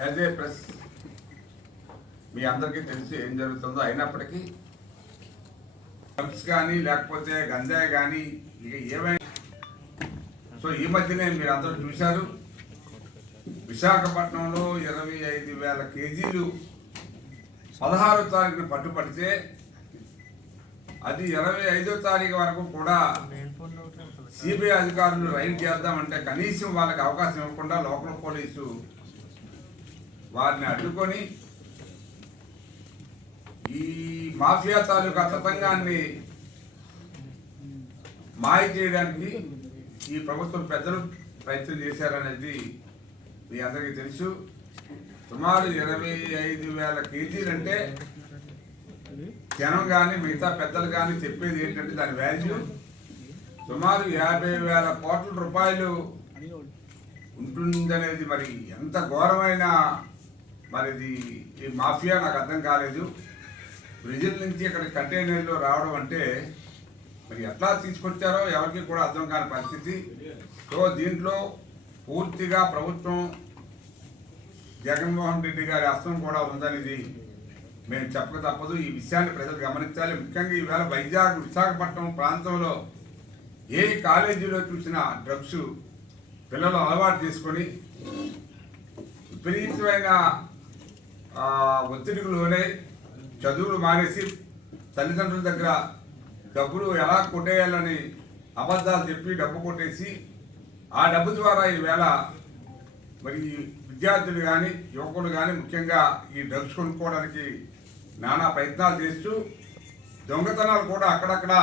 As a press మీ అందరికీ తెలిసి ఏం జరుగుతుందో, అయినప్పటికీ డ్రగ్స్ కానీ లేకపోతే గంజాయి కానీ ఇక ఏమైనా సో ఈ మధ్యనే మీరు అందరూ చూశారు, విశాఖపట్నంలో 25,000 కేజీలు 16వ తారీఖున పట్టుపడితే అది 25వ తారీఖు వరకు కూడా సిబిఐ అధికారులు రైడ్ చేద్దామంటే కనీసం వాళ్ళకి అవకాశం ఇవ్వకుండా లోకల్ పోలీసు వారిని అడ్డుకొని ఈ మాఫియా తాలూకా తతంగాన్ని మాయ చేయడానికి ఈ ప్రభుత్వం పెద్దలు ప్రయత్నం చేశారనేది మీ అందరికీ తెలుసు. సుమారు 25,000 కేజీలు అంటే జనం కానీ మిగతా పెద్దలు కానీ చెప్పేది ఏంటంటే దాని వాల్యూ సుమారు 50,000 కోట్ల రూపాయలు ఉంటుందనేది మరి ఎంత ఘోరమైన మరిది ఈ మాఫియా నాకు అర్థం కాలేదు. బ్రెజిల్ నుంచి ఇక్కడ కంటైనర్లో రావడం అంటే మరి ఎట్లా తీసుకొచ్చారో ఎవరికి కూడా అర్థం కాని పరిస్థితి. సో దీంట్లో పూర్తిగా ప్రభుత్వం జగన్మోహన్ రెడ్డి గారి హస్తం కూడా ఉందనేది మేము చెప్పక తప్పదు. ఈ విషయాన్ని ప్రజలు గమనించాలి. ముఖ్యంగా ఈవేళ వైజాగ్ విశాఖపట్నం ప్రాంతంలో ఏ కాలేజీలో చూసినా డ్రగ్స్ పిల్లలు అలవాటు చేసుకొని విపరీతమైన ఒత్తిడికి లోనే చదువులు మానేసి తల్లిదండ్రుల దగ్గర డబ్బులు ఎలా కొట్టేయాలని అబద్ధాలు చెప్పి డబ్బు కొట్టేసి ఆ డబ్బు ద్వారా ఈవేళ మరి విద్యార్థులు కానీ యువకులు కానీ ముఖ్యంగా ఈ డ్రగ్స్ కొనుక్కోవడానికి నానా ప్రయత్నాలు చేస్తూ దొంగతనాలు కూడా అక్కడక్కడ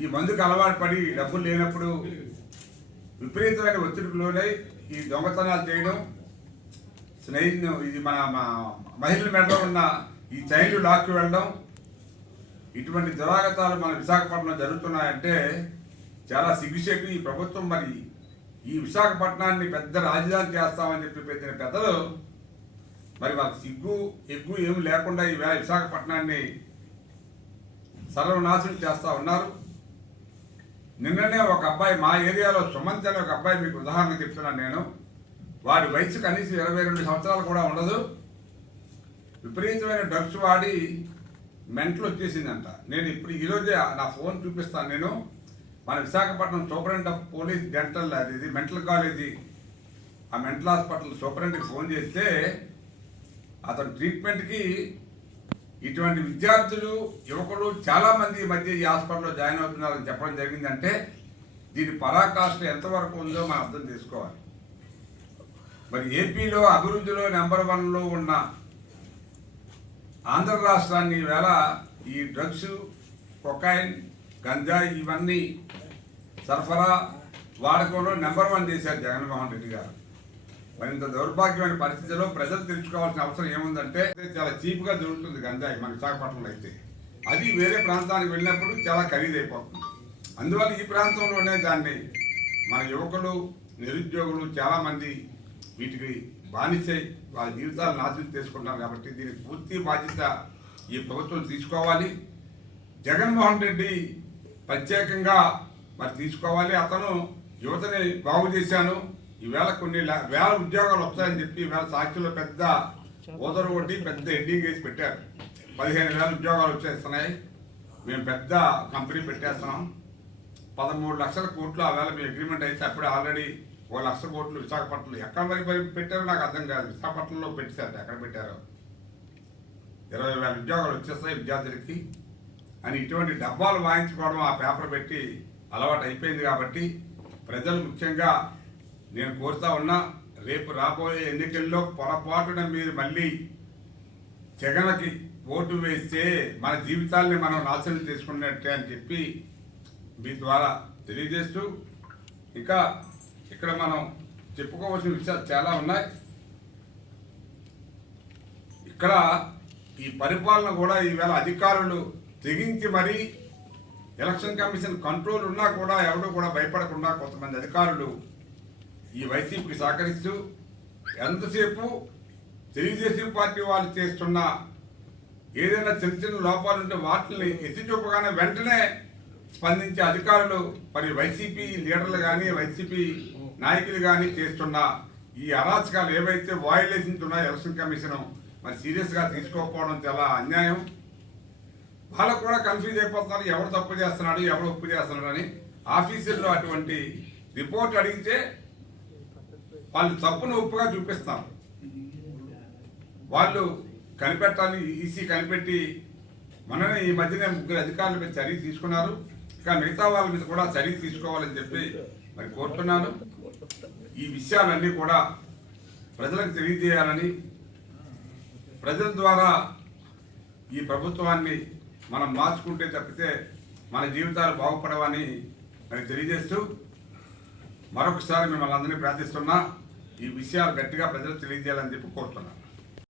ఈ మందుకు అలవాటు పడి డబ్బులు లేనప్పుడు విపరీతమైన ఒత్తిడికి లోనై ఈ దొంగతనాలు చేయడం, స్నేహితులు ఇది మన మహిళల మెడలో ఉన్న ఈ చైన్లు లాక్కి వెళ్ళడం, ఇటువంటి దురాగతాలు మన విశాఖపట్నంలో జరుగుతున్నాయంటే చాలా సిగ్గుచేటు. ఈ ప్రభుత్వం మరి ఈ విశాఖపట్నాన్ని పెద్ద రాజధాని చేస్తామని చెప్పి పెట్టిన పెద్దలు మరి వాళ్ళకి సిగ్గు ఎగ్గు ఏమి లేకుండా ఈ విశాఖపట్నాన్ని సర్వనాశనం చేస్తూ ఉన్నారు. నిన్ననే ఒక అబ్బాయి మా ఏరియాలో సుమంత్ అనే ఒక అబ్బాయి, మీకు ఉదాహరణ చెప్తున్నాను నేను, వాడి వయసు కనీసం 22 సంవత్సరాలు కూడా ఉండదు. విపరీతమైన డ్రగ్స్ వాడి మెంటల్ వచ్చేసిందంట. నేను ఇప్పుడు ఈరోజే నా ఫోన్ చూపిస్తాను. నేను మన Visakhapatnam superintendent of police dental అది మెంటల్ కాలేజీ ఆ మెంటల్ హాస్పిటల్ సూపరింటెండెంట్కి ఫోన్ చేస్తే అతను ట్రీట్మెంట్కి ఇటువంటి విద్యార్థులు యువకులు చాలామంది ఈ మధ్య ఈ హాస్పిటల్లో జాయిన్ అవుతున్నారని చెప్పడం జరిగిందంటే దీని పరాకాష్ఠ ఎంతవరకు ఉందో మనం అర్థం చేసుకోవాలి. మరి ఏపీలో అభివృద్ధిలో నెంబర్ 1లో ఉన్న ఆంధ్ర రాష్ట్రాన్ని ఈవేళ ఈ డ్రగ్స్, కొకైన్, గంజాయి ఇవన్నీ సరఫరా వాడకంలో నెంబర్ 1 చేశారు జగన్మోహన్ రెడ్డి గారు. మరి ఇంత దౌర్భాగ్యమైన పరిస్థితిలో ప్రజలు తెలుసుకోవాల్సిన అవసరం ఏముందంటే చాలా చీప్గా దొరుకుతుంది గంజాయి మన విశాఖపట్నంలో అయితే. అది వేరే ప్రాంతానికి వెళ్ళినప్పుడు చాలా ఖరీదైపోతుంది. అందువల్ల ఈ ప్రాంతంలోనే దాన్ని మన యువకులు, నిరుద్యోగులు చాలామంది వీటికి బానిసై వాళ్ళ జీవితాలు నాశనం చేసుకుంటారు. కాబట్టి దీనికి పూర్తి బాధ్యత ఈ ప్రభుత్వం తీసుకోవాలి. జగన్మోహన్ రెడ్డి ప్రత్యేకంగా మరి తీసుకోవాలి. అతను యువతని బాగు చేశాను, ఈవేళ కొన్ని వేల ఉద్యోగాలు వస్తాయని చెప్పి ఈవేళ సాక్షిలో పెద్ద ఓదరు కొట్టి పెద్ద హెడ్డింగ్ వేసి పెట్టారు. 15,000 ఉద్యోగాలు వచ్చేస్తున్నాయి, మేము పెద్ద కంపెనీ పెట్టేస్తున్నాం, 13 లక్షల కోట్లు ఆ వేళ మీ అగ్రిమెంట్ అయితే అప్పుడే ఆల్రెడీ 1 లక్ష కోట్లు విశాఖపట్నంలో ఎక్కడ మరి పెట్టారో నాకు అర్థం కాదు. విశాఖపట్నంలో పెట్టారు, ఎక్కడ పెట్టారో 20,000 ఉద్యోగాలు వచ్చేస్తాయి విద్యార్థులకి అని ఇటువంటి డబ్బాలు వాయించుకోవడం ఆ పేపర్ పెట్టి అలవాటు అయిపోయింది. కాబట్టి ప్రజలు ముఖ్యంగా నేను కోరుతా ఉన్నా, రేపు రాబోయే ఎన్నికల్లో పొరపాటున మీరు మళ్ళీ జగన్కి ఓటు వేస్తే మన జీవితాల్ని మనం నాశనం చేసుకున్నట్టే అని చెప్పి మీ ద్వారా తెలియజేస్తూ, ఇంకా ఇక్కడ మనం చెప్పుకోవాల్సిన విషయాలు చాలా ఉన్నాయి. ఇక్కడ ఈ పరిపాలన కూడా ఈవేళ అధికారులు తెగించి మరీ ఎలక్షన్ కమిషన్ కంట్రోల్ ఉన్నా కూడా ఎవరు కూడా భయపడకుండా కొంతమంది అధికారులు ఈ వైసీపీకి సహకరిస్తూ ఎంతసేపు తెలుగుదేశం పార్టీ వాళ్ళు చేస్తున్న ఏదైనా చిన్న చిన్న లోపాలుంటే వాటిని ఎత్తి చూపగానే వెంటనే స్పందించే అధికారులు మరి వైసీపీ లీడర్లు కానీ వైసీపీ నాయకులు కానీ చేస్తున్న ఈ అరాచకాలు ఏవైతే వయలేషన్స్ ఉన్నాయో ఎలక్షన్ కమిషన్ మరి సీరియస్గా తీసుకోకపోవడం చాలా అన్యాయం. వాళ్ళకు కూడా కన్ఫ్యూజ్ అయిపోతున్నారు, ఎవరు తప్పు చేస్తున్నాడు ఎవరు ఒప్పు చేస్తున్నాడు అని. ఆఫీసుల్లో అటువంటి రిపోర్ట్ అడిగితే వాళ్ళు తప్పును ఒప్పుగా చూపిస్తారు. వాళ్ళు కనిపెట్టాలి, ఈసీ కనిపెట్టి మననే ఈ మధ్యనే 3 అధికారుల మీద చర్య తీసుకున్నారు. ఇంకా మిగతా వాళ్ళ మీద కూడా చర్య తీసుకోవాలని చెప్పి మరి కోరుతున్నాను. ఈ విషయాలన్నీ కూడా ప్రజలకు తెలియజేయాలని, ప్రజల ద్వారా ఈ ప్రభుత్వాన్ని మనం మార్చుకుంటే తప్పితే మన జీవితాలు బాగుపడవని మరి తెలియజేస్తూ మరొకసారి మిమ్మల్ని అందరినీ ప్రార్థిస్తున్నా ఈ విషయాలు గట్టిగా ప్రజలకు తెలియజేయాలని చెప్పి కోరుతున్నాను.